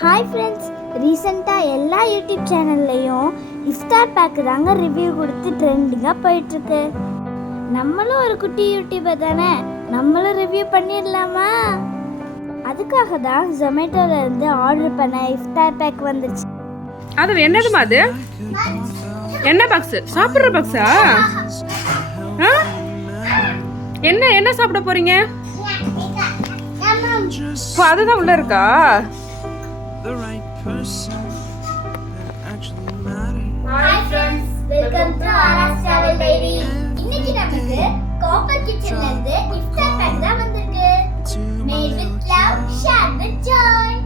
Hi friends, ரீசெண்டாக எல்லா YouTube சேனல்லையும் இஃப்தார் பேக்கு தாங்க ரிவ்யூ கொடுத்து ட்ரெண்டிங்காக போயிட்டுருக்கு. நம்மளும் ஒரு குட்டி யூடியூபர் தானே, நம்மளும் ரிவ்யூ பண்ணிடலாமா? அதுக்காக தான் ஜொமேட்டோலேருந்து ஆர்டர் பண்ண இஃப்தார் பேக் வந்துச்சு. அது என்னதுமா? அது என்ன பாக்ஸ்? சாப்பிட்ற பாக்ஸா? என்ன என்ன சாப்பிட போறீங்க? அதுதான் உள்ள இருக்கா? Hi friends, welcome to Aara's travel diary. இன்னைக்கு நமக்கு காப்பர் கிச்சன்ல இருந்து இஃப்தார் பேக் தான் வந்திருக்கு. Made with love, share with joy.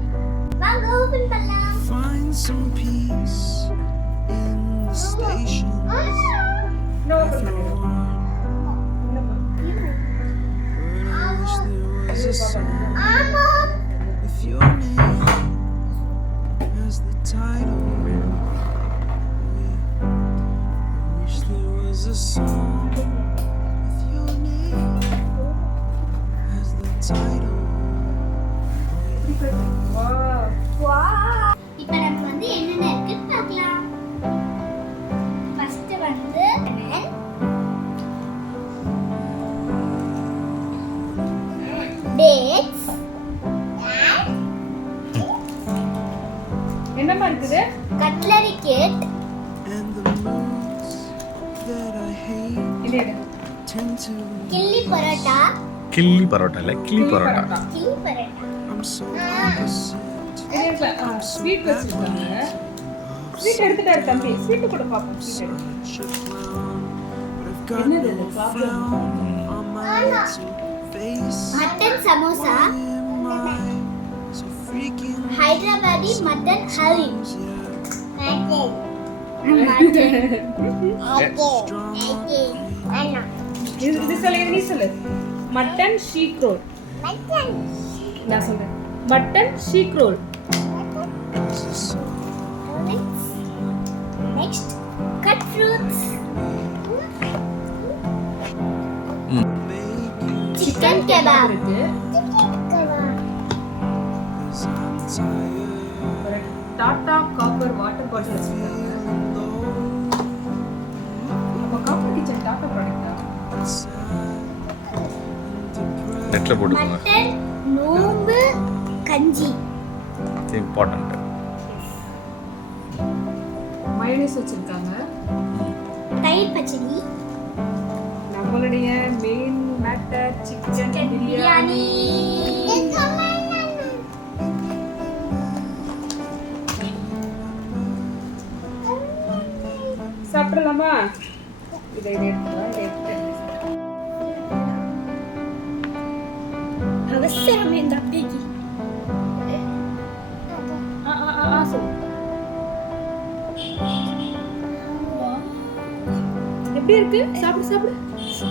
வாங்க ஓபன் பண்ணலாம். Find some peace in the station. No open பண்ணு. ஆமா. With your name as the title, wish there was a song with your name as the title. Wow! இப்போ நம்ம வந்து என்னென்ன இருக்குன்னு பார்க்கலாம். ஃபர்ஸ்ட் வந்து dates. என்னமா இருக்குது? Cutlery kit. And the moods that I hate இது tend to. கில்லி பரோட்டா. கில்லி பரோட்டா இல்ல கிளி பரோட்டா. கில்லி parotta. I'm so opposite. Sweet வச்சிருக்காங்க. ஸ்வீட் எடுத்துட்டாரு தம்பி. ஸ்வீட் கூட பாப்போம். Sweet Such a clown, but I've got என்னது no இது? பாப்போம். frown on my little face. Mutton samosa. Why am I so freaking Hyderabadi mutton haleem. Mutton. இது சொல்லு, நீ சொல்லு. Mutton seekh roll. நான் சொல்றேன். Mutton seekh roll. Next cut fruits. Chicken kebab. இருக்கு. ஒரு டாடா காப்பர் வாட்டர் பாட்டில் வச்சிருக்காங்க. நம்ம காப்பர் கிச்சன் டாடா ப்ராடக்ட்டா? நெட்ல போட்டுக்கோங்க. மட்டன் நோம்பு கஞ்சி. இம்பார்ட்டன்ட். மயோனைஸ் வச்சிருக்காங்க. தயிர் பச்சடி. நம்மளுடைய மெயின் மேட்டர் சிக்கன் பிரியாணி. சாப்பிடலாமா? இதை எடுத்துக்கலாம். அவசரம் என் தம்பிக்கு. சொல்லு. எப்படி இருக்கு? சாப்பிடு சாப்பிடு.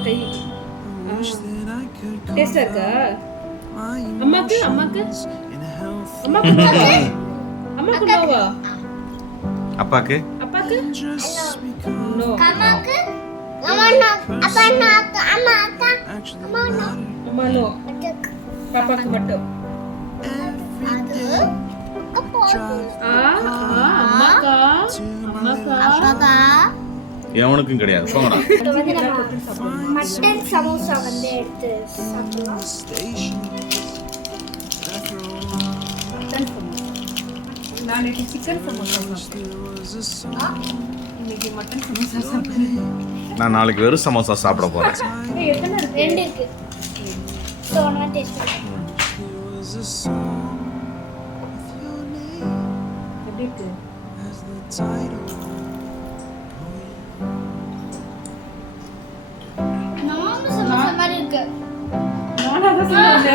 கை wish that I could call டேஸ்டா இருக்கா? my அம்மாக்கு அம்மாக்கு in a healthy அம்மாக்கு அம்மாக்கு நோவா? அப்பாக்கு அப்பாக்கு just because நோ. அம்மாக்கு அம்மா அப்பாக்கு அம்மாக்கு actually அம்மா நோ. பாப்பாக்கு மட்டும். அது அம்மாக்கா அம்மாக்கா அப்பாக்கா. எவனுக்கும் கிடையாது. போங்கடா. மட்டன் சமோசா வந்து எடுத்து சாப்பிடலாம். station that I throw on. நான் இன்னைக்கு சிக்கன் சமோசா சாப்பிட்டேன். There was a song இன்னைக்கு மட்டன் சமோசா சாப்பிட்டேன். நான் நாளைக்கு வெறும் சமோசா சாப்பிட போறேன். எத்தனை இருக்கு? ரெண்டு இருக்கு. சோ நான் டேஸ்ட் பண்ணேன். there was a song with your name எப்படி இருக்கு? as the title. நோம்பு சமோசா மாதிரி இருக்கு. நானும் அதான் சொன்னேன்.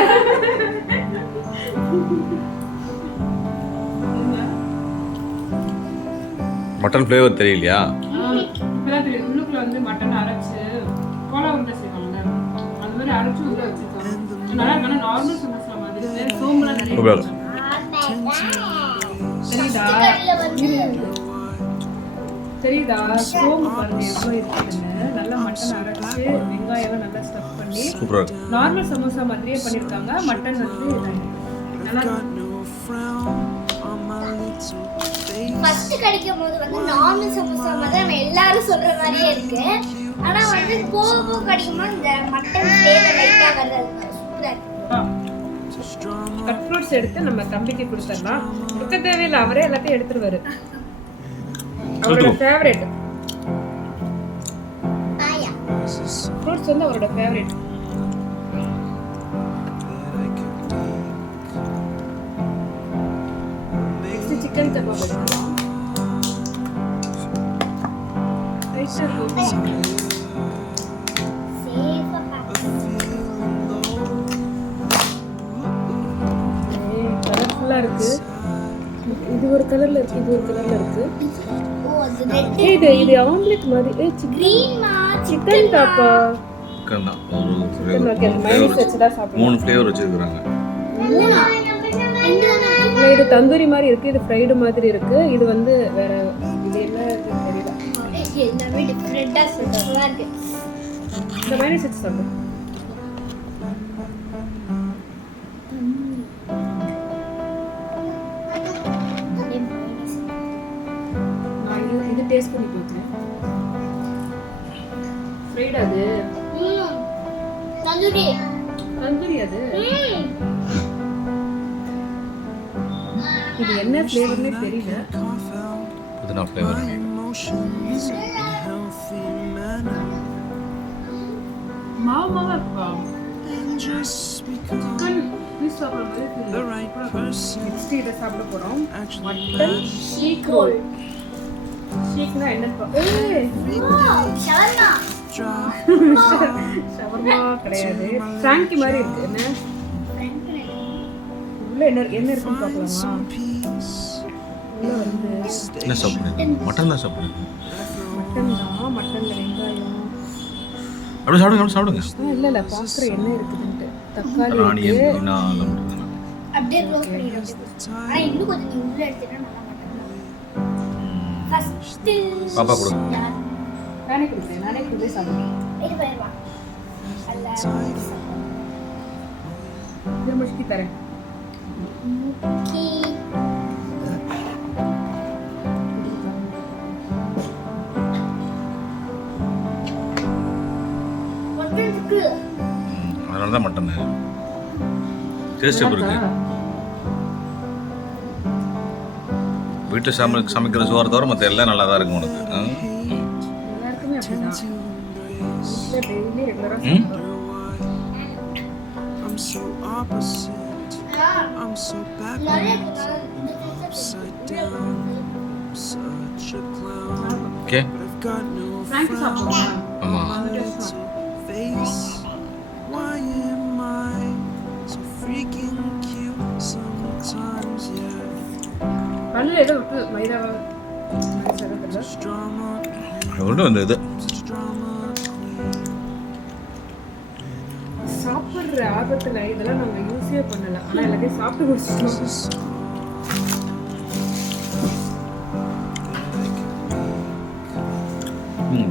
மட்டன் ஃப்ளேவர் தெரியலையா? இப்பதான் தெரியும். உள்ளுக்குள்ள வந்து மட்டன் அரைச்சு கோலா உருண்டை செய்வாங்கல்ல, அந்த மாதிரி அரைச்சு உள்ள வச்சிருக்காங்க. நல்லா இருக்கு. ஆனா நார்மல் சமோசா மாதிரி இல்லை. சோம்புலாம் நிறைய சூப்பர். தெரியுதா? கடையில வந்து தெரியுதா? சோம்பு பாருங்க எவ்வளோ இருக்குன்னு. நல்லா மட்டன் அரைச்சு வெங்காயம் நல்லா ஸ்டஃப் பண்ணி சூப்பரா இருக்கு. நார்மல் சமோசா மாதிரியே பண்ணியிருக்காங்க. மட்டன் வந்து நல்லா Got no frown on first கிடைக்கும் போது வந்து நார்மல் சமோசா மாதிரி நம்ம எல்லாரும் சொல்ற மாதிரியே இருக்கு. ஆனா வந்து போக போக கிடைக்கும்போது இந்த மட்டன் ஃப்ளேவர் லைட்டா வருது. சூப்பரா இருக்கு. கட் ஃப்ரூட்ஸ் எடுத்து நம்ம தம்பிக்கு கொடுத்துடலாம். கொடுக்க தேவையில்லை, அவரே எல்லாத்தையும் எடுத்துருவாரு. அவரோட ஃபேவரட் ஆயா. ஃப்ரூட்ஸ் வந்து அவரோட ஃபேவரட். நெக்ஸ்ட் சிக்கன் கபாப் எடுக்கலாம். ரைட்டா கோபி. சேஃபா பாத்து. கலர்ஃபுல்லா இருக்கு. இது ஒரு கலர்ல இருக்கு, இது ஒரு கலர்ல இருக்கு. ஓ அது ரெட் இது ஆம்லெட் மாதிரி. கிரீன் மா சிக்கன் டாப்பா. சிக்கன் தான். ஒரு சிக்கன் ஓகே, மைனஸ் வச்சு தான் சாப்பிடுவோம். 3 ஃப்ளேவர் வச்சிருக்காங்க. இது தந்தூரி மாதிரி இருக்கு, இது ஃப்ரைடு மாதிரி இருக்கு. இது வந்து வேற இது என்ன இருக்குன்னு தெரியல. எல்லாமே டிஃபரெண்டா சூப்பரா இருக்கு. இந்த மைனஸ் வச்சு சாப்பிடு. நான் இது டேஸ்ட் பண்ணி பார்க்கிறேன். ஃப்ரைட் அது தந்தூரி. தந்தூரி அது. இது என்ன ஃப்ளேவர்னே தெரியல. புதினா ஃப்ளேவர். மாவா இருக்கா? சிக்கன் பீஸ் சாப்பிடுற மாதிரி நெக்ஸ்ட் இதை சாப்பிட போறோம். Mutton seekh role. ஷீக்னா என்ன? ஷவர்மா. ஷவர்மா கிடையாது. ஃப்ராங்கி மாதிரி இருக்கு. என்ன உள்ள என்ன இருக்குன்னு பார்க்கலாமா? உள்ள வந்து என்ன சாப்பிடுறீங்க? மட்டன் தான் சாப்பிடுறீங்க. மட்டன் தான். மட்டன்ல வெங்காயம். அப்படியே சாப்பிடுங்க, சாப்பிடுங்க. இல்ல இல்ல பாக்குற என்ன இருக்குதுன்ட்டு. தக்காளி ஆனியன், இருக்கு. புதினா எல்லாம் போட்டுருக்காங்க. அப்படியே ரோஸ்ட் பண்ணிடுறோம். ஆனா இன்னும் கொஞ்சம் நீ உள்ள எடுத்துட்டா நல்லா மாட்டேன். ஃபர்ஸ்ட் பாப்பா கொடுங்க. நானே கொடுத்தேன். நானே கொடுத்தே சாப்பிடுறேன். இது பாருமா. அல்ல. இது முஷ்கி தரேன். கீ. மட்டனுக்கு அதனால தான் மட்டன். டேஸ்ட் எப்படி இருக்கு? வீட்டில் சமைக்கிற சோறு தவிர மற்ற எல்லாம் நல்லா தான் இருக்கும் உனக்கு. எல்லாருக்குமே அப்படிதான். வீட்டில் டெய்லி ரெகுலராக சாப்பிடுறோம். I'm so opposite. I'm so நிறைய backwards. Upside down. I'm such a clown. Okay. But I've got no frankie சாப்பிடுவோமா? ஆமாம். face. Why am I so freaking cute sometimes? Yeah. பல்லில் ஏதோ விட்டு மைதாவா தெரியல. Such drama. ஒன்று வந்து இது Such drama queen. சாப்பிட்ற ஆபத்தில் இதெல்லாம் நாங்கள் யூஸே பண்ணலை. ஆனால் எல்லாத்தையும் சாப்பிட்டு முடிச்சிட்டோம்.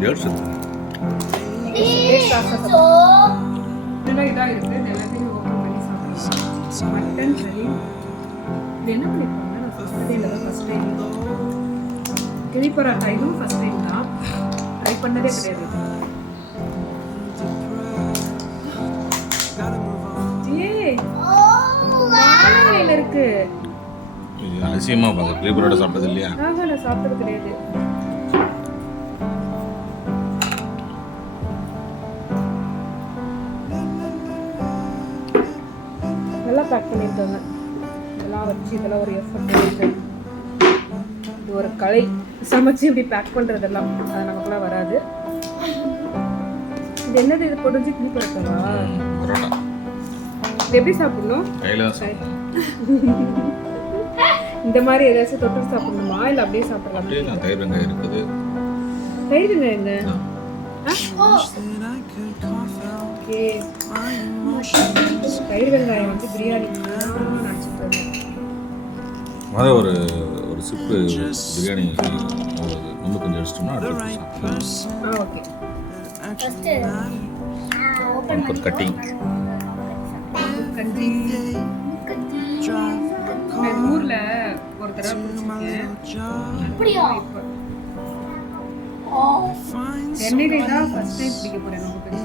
டேட்ஸ் சோ இதெல்லாம் இதாக இருக்குது. இது எல்லாத்தையும் ஓப்பன் பண்ணி சாப்பிடலாம். மட்டன் கறி. இது என்ன பண்ணியிருப்பாங்க? நான் ஃபஸ்ட் இல்லை தான் ஃபஸ்ட் டைம். கிளி பராட்டா இதுவும் ஃபஸ்ட் டைம் தான். ட்ரை பண்ணதே கிடையாது. Gotta move on. ஏய் ஓ வாழையில இருக்கு. அதிசயமா பார்க்க கிளீபரோட சாப்பிட்டது இல்லையா? ஆஹா நான் சாப்பிட்டது கிடையாது. நல்லா பேக் பண்ணியிருக்காங்க. இதெல்லாம் வச்சு இதெல்லாம் ஒரு எஃபர்ட் எடுத்து இது ஒரு கலை. சமைச்சு இப்படி பேக் பண்ணுறதெல்லாம் அது நமக்குலாம் வராது. இது என்னது? இது பொடிஞ்சு கிளி பராட்டாவா? பரோட்டா இது எப்படி சாப்பிடணும்? கையில் தான் சாப்பிடணும். இந்த மாதிரி ஏதாச்சும் தொட்டு சாப்பிடணுமா இல்லை அப்படியே சாப்பிடலாம்? அப்படியே நான் தயிர் வெங்காயம் இருக்குது. தயிர் வெங்காயம் என்ன? That I could cough out okay. my emotions. தயிர் வெங்காயம் வந்து பிரியாணி நினச்சிட்டு இருந்தேன். முதல்ல ஒரு சிப்பு பிரியாணி இன்னும் கொஞ்சம் அடிச்சிட்டோம்னா The அடுத்து right சாப்பிடலாம். person okay. ஃபர்ஸ்ட் ஓபன் நமக்கு ஒரு கட்டிங். கஞ்சி. drive a எங்கள் ஊரில் ஒரு ஒரு தடவை பிடிச்சிருக்கேன். அப்படியா? இப்போ ஓ சென்னையில தான் ஃபர்ஸ்ட் டைம் பிடிக்க போறேன். ரொம்ப பெரிய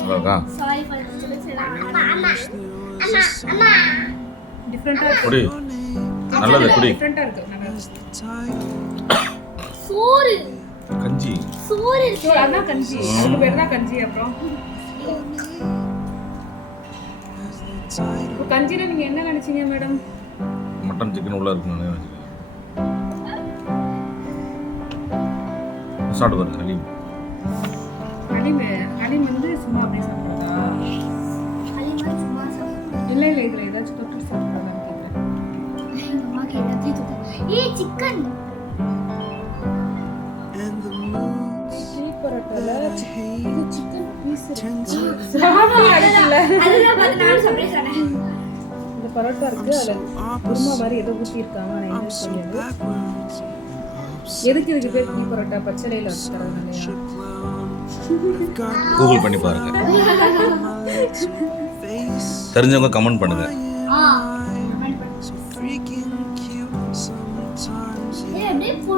நல்லா இருக்கா? Sorry for disturbance. அம்மா அம்மா அம்மா அம்மா டிஃபரெண்டா இருக்கு. குடி நல்லது குடி. டிஃபரெண்டா இருக்கு. நல்லா இருக்கு. சோறு கஞ்சி சோறு ஸோ அதான் கஞ்சி. அதுக்கு பேர் தான் கஞ்சி. அப்புறம் இப்போ கஞ்சில நீங்க என்ன நினைச்சீங்க மேடம்? மட்டன் சிக்கன் உள்ள இருக்குன்னு நினைக்கிறேன். சாப்பிட்டு பாருங்க ஹலீம். ஹலீம் வந்து சும்மா அப்படியே சாப்பிடுறதா? அலிமா சும்மா சாப்பிடு. இல்ல இல்ல இதுல ஏதாச்சும் தொட்டு சாப்பிடுறதான்னு கேட்குறேன். எங்க அம்மா கேட்டது இது. ஏய் சிக்கன். ஸ்வீட் பரோட்டால இது சிக்கன் பீஸ் இருக்கு. அதுதான் பார்த்து நான் சாப்பிட சொன்னேன். இந்த பரோட்டா இருக்கு. அதுல குருமா மாதிரி ஏதோ ஊத்தி இருக்காங்க. நான் என்ன சொல்லுது? எதுக்கு இதுக்கு பேர் ஸ்வீட் பரோட்டா? பச்சளையில வச்சு தராங்க இல்லையா? கூகுள் பண்ணி பாருங்க. தெரிஞ்சவங்க கமெண்ட் பண்ணுங்க.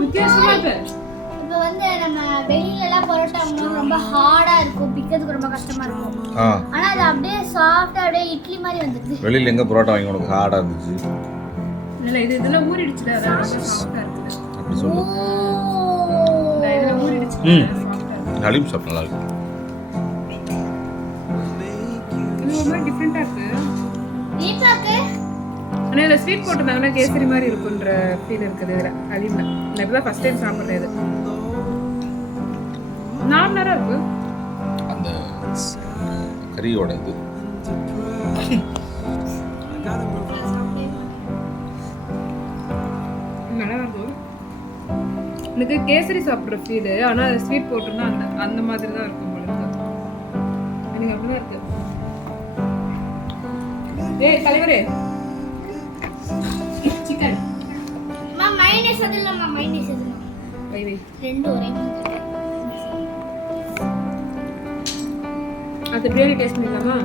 வித்தியாசமா இருக்கு. இப்போ வந்து நம்ம வெளியில எல்லாம் பரோட்டா வாங்கும்போது ரொம்ப ஹார்டா இருக்கும், பிக்கிறதுக்கு ரொம்ப கஷ்டமா இருக்கும். ஆனா அது அப்படியே சாஃப்டா அப்படியே இட்லி மாதிரி வந்துருது. வெளியில எங்க பரோட்டா வாங்கி உனக்கு ஹார்டா இருந்துச்சு? இல்ல இது இதெல்லாம் ஊறிடுச்சுல, அதான் சாஃப்டா இருக்குது. அப்படி சொல்லு. இந்த இதுல ஊறிடுச்சு சாஃப்டா இருக்கு. ஹலீம் சாப்பிட்டு நல்லா இருக்கு. இது ஒரு மாதிரி டிஃபரெண்டா இருக்கு. நீப்பாக்கு ஆனா இதுல ஸ்வீட் போட்டுருந்தாங்கன்னா கேசரி மாதிரி இருக்குன்ற ஃபீல் இருக்குது இதுல ஹலீம்ல. நான் இப்பதான் ஃபர்ஸ்ட் டைம் சாப்பிடுறேன். இது நார்மலா இருக்கு. அந்த கறியோட இது நல்லா இருக்கு. எனக்கு கேசரி சாப்பிட்ற ஃபீல். ஆனா அது ஸ்வீட் போட்டுருந்தா அந்த அந்த மாதிரி தான் இருக்கும் உங்களுக்கு. எனக்கு அப்படிதான் இருக்கு. ஏய் தலைவரே சிக்கன் அம்மா மைனஸ் அதெல்லாம் மைனஸ் அதெல்லாம் வை வை. ரெண்டு ஒரே மாதிரி. அது பிரியாணி டேஸ்ட் பண்ணலாமா?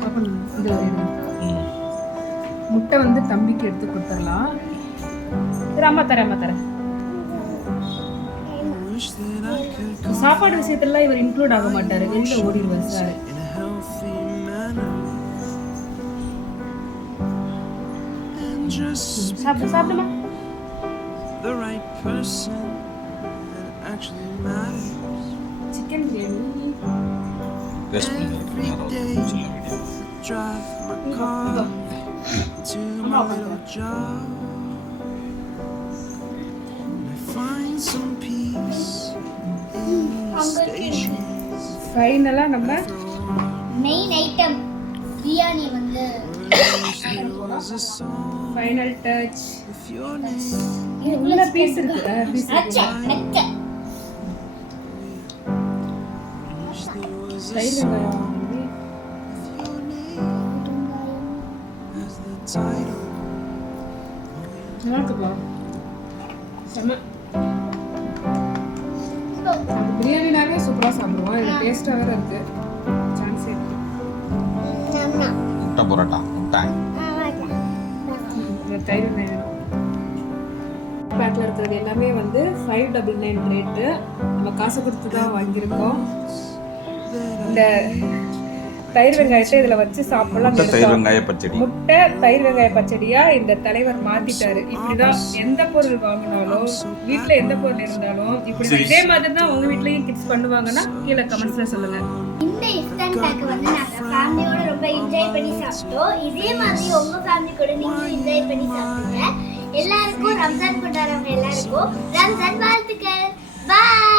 பாப்போம். இது முட்டை வந்து தம்பிக்கு எடுத்து கொடுத்துடலாம். சரி அம்மா தரேன். சாப்பாடு விஷயத்துல இவர் இன்க்ளூட் ஆக மாட்டாரு. வெளியில ஓடிடுவார் சார். சாப்பிடுமா? சிக்கன் பிரியாணி டேஸ்ட் பண்ணுங்க. ஃபைனலா நம்ம மெயின் ஐட்டம் பிரியாணி வந்து ஃபைனல் டச். உள்ள பீஸ் இருக்கு. பீஸ் அச்சா அச்சா தயிர் வெங்காயம் நல்லா இருக்குப்பா. செம்ம. பிரியாணினாவே சூப்பராக சாப்பிடுவோம். இது டேஸ்ட்டாக வேறு இருக்கு. சான்ஸே இருக்கு. முட்டை பரோட்டா முட்டை இந்த தயிர் வெங்காயம் பேக்கில் இருக்கிறது எல்லாமே வந்து 599 ரேட்டு. நம்ம காசு கொடுத்து தான் வாங்கியிருக்கோம். இந்த தயிர் வெங்காயத்தை இதில் வச்சு சாப்பிடலாம். தயிர் வெங்காய பச்சடி. முட்டை தயிர் வெங்காய பச்சடியா இந்த தலைவர் மாத்திட்டாரு. இப்படிதான் எந்த பொருள் வாங்கினாலும் வீட்டில் எந்த பொருள் இருந்தாலும் இப்படி இதே மாதிரி தான் உங்க வீட்லயும் கிட்ஸ் பண்ணுவாங்கன்னா கீழே கமெண்ட்ஸ்ல சொல்லுங்க. இந்த இஃப்தான் பேக் வந்து நாங்க ஃபேமிலியோட ரொம்ப என்ஜாய் பண்ணி சாப்பிட்டோம். இதே மாதிரி உங்க ஃபேமிலி கூட நீங்களும் என்ஜாய் பண்ணி சாப்பிடுங்க. எல்லாருக்கும் ரம்ஜான் கொண்டாடுறவங்க எல்லாருக்கும் ரம்ஜான் வாழ்த்துக்கள். பாய்.